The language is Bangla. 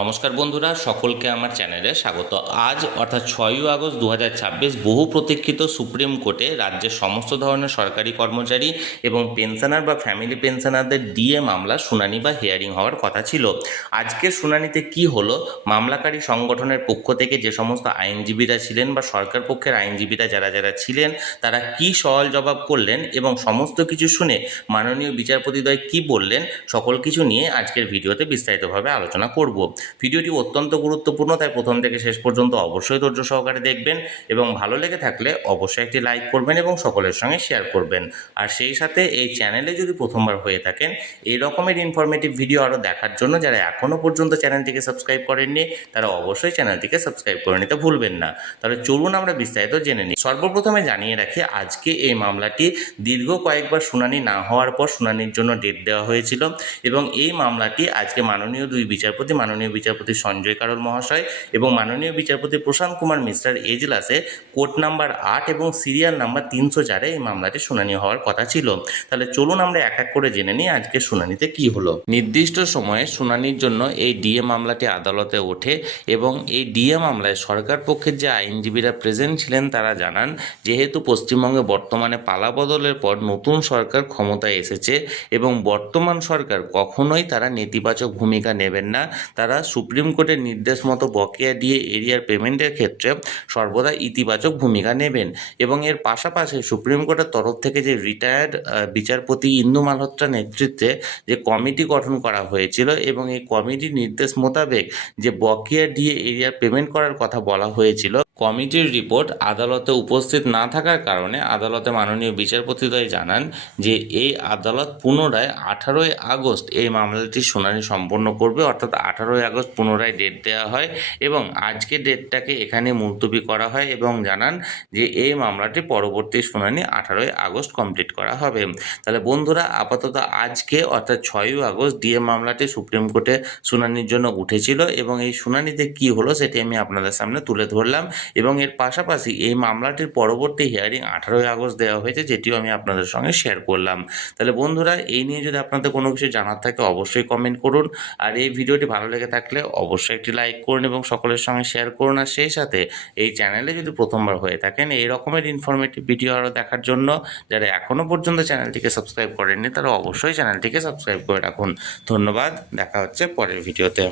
নমস্কার বন্ধুরা, সকলকে আমার চ্যানেলে স্বাগত। আজ অর্থাৎ 6ই আগস্ট 2026 বহু প্রতীক্ষিত সুপ্রিম কোর্টে রাজ্যের সমস্ত ধরনের সরকারি কর্মচারী এবং পেনশনার বা ফ্যামিলি পেনশনারদের ডিএ মামলা শুনানি বা হিয়ারিং হওয়ার কথা ছিল। আজকের শুনানিতে কি হলো, মামলাকারী সংগঠনের পক্ষ থেকে যে সমস্ত আইনজীবীরা ছিলেন বা সরকার পক্ষের আইনজীবীরা যারা যারা ছিলেন তারা কি সওয়াল জবাব করলেন এবং সমস্ত কিছু শুনে মাননীয় বিচারপতিদ্বয় কি বললেন, সকল কিছু নিয়ে আজকের ভিডিওতে বিস্তারিতভাবে আলোচনা করব। ভিডিওটি অত্যন্ত গুরুত্বপূর্ণ, তাই প্রথম থেকে শেষ পর্যন্ত অবশ্যই ধৈর্য সহকারে দেখবেন এবং ভালো লেগে থাকলে অবশ্যই একটি লাইক করবেন এবং সকলের সঙ্গে শেয়ার করবেন। আর সেই সাথে এই চ্যানেলে যদি প্রথমবার হয়ে থাকেন এই রকমের ইনফরমেটিভ ভিডিও আরও দেখার জন্য যারা এখনও পর্যন্ত চ্যানেলটিকে সাবস্ক্রাইব করেননি তারা অবশ্যই চ্যানেলটিকে সাবস্ক্রাইব করে নিতে ভুলবেন না। তাহলে চলুন আমরা বিস্তারিত জেনে নিই। সর্বপ্রথমে জানিয়ে রাখি, আজকে এই মামলাটি দীর্ঘ কয়েকবার শুনানি না হওয়ার পর শুনানির জন্য ডেট দেওয়া হয়েছিল এবং এই মামলাটি আজকে মাননীয় দুই বিচারপতি, মাননীয় বিচারপতি সঞ্জয় কারোল মহাশয় এবং মাননীয় বিচারপতি প্রশান্ত কুমার মিশ্রার এজলাসে কোর্ট নাম্বার 8 এবং সিরিয়াল নাম্বার 304-এ এই মামলাটি শুনানি হওয়ার কথা ছিল। তাহলে চলুন আমরা এক এক করে জেনে নিই আজকে শুনানিতে কি হলো। নির্দিষ্ট সময়ে শুনানির জন্য এই ডিএ মামলাটি আদালতে ওঠে এবং এই ডিএ মামলায় সরকার পক্ষের যে আইনজীবীরা প্রেজেন্ট ছিলেন তারা জানান, যেহেতু পশ্চিমবঙ্গে বর্তমানে পালাবদলের পর নতুন সরকার ক্ষমতায় এসেছে এবং বর্তমান সরকার কখনোই তারা নেতিবাচক ভূমিকা নেবেন না, তারা সুপ্রিম কোর্টের নির্দেশ মতো বকেয়া ডিএ এরিয়ার পেমেন্টের ক্ষেত্রে সর্বদা ইতিবাচক ভূমিকা নেবেন এবং এর পাশাপাশি সুপ্রিম কোর্টের তরফ থেকে যে রিটায়ার্ড বিচারপতি ইন্দু মালহোত্রা নেতৃত্বে যে কমিটি গঠন করা হয়েছিল এবং এই কমিটির নির্দেশ মোতাবেক যে বকেয়া ডিএ এরিয়ার পেমেন্ট করার কথা বলা হয়েছিল, কমিটির রিপোর্ট আদালতে উপস্থিত না থাকার কারণে আদালতে মাননীয় বিচারপতিদ্বয় জানান যে এই আদালত পুনরায় 18ই আগস্ট এই মামলাটির শুনানি সম্পন্ন করবে, অর্থাৎ 18ই আগস্ট পুনরায় ডেট দেওয়া হয় এবং আজকে ডেটটাকে এখানে মুলতবি করা হয় এবং জানান যে এই মামলাটি পরবর্তী শুনানি 18ই আগস্ট কমপ্লিট করা হবে। তাহলে বন্ধুরা, আপাতত আজকে অর্থাৎ 6ই আগস্ট ডিএ মামলাটি সুপ্রিম কোর্টে শুনানির জন্য উঠেছিল এবং এই শুনানিতে কি হলো সেটি আমি আপনাদের সামনে তুলে ধরলাম এবং এর পাশাপাশি এই মামলাটির পরবর্তী হিয়ারিং 18ই আগস্ট দেওয়া হয়েছে, যেটিও আমি আপনাদের সঙ্গে শেয়ার করলাম। তাহলে বন্ধুরা, এই নিয়ে যদি আপনাদের কোনো কিছু জানার থাকে অবশ্যই কমেন্ট করুন আর এই ভিডিওটি ভালো লেগে থাকলে অবশ্যই একটি লাইক করুন এবং সকলের সঙ্গে শেয়ার করুন। আর সেই সাথে এই চ্যানেলে যদি প্রথমবার হয়ে থাকেন এই রকমের ইনফরমেটিভ ভিডিও আরও দেখার জন্য যারা এখনও পর্যন্ত চ্যানেলটিকে সাবস্ক্রাইব করেননি তারা অবশ্যই চ্যানেলটিকে সাবস্ক্রাইব করে রাখুন। ধন্যবাদ, দেখা হচ্ছে পরের ভিডিওতে।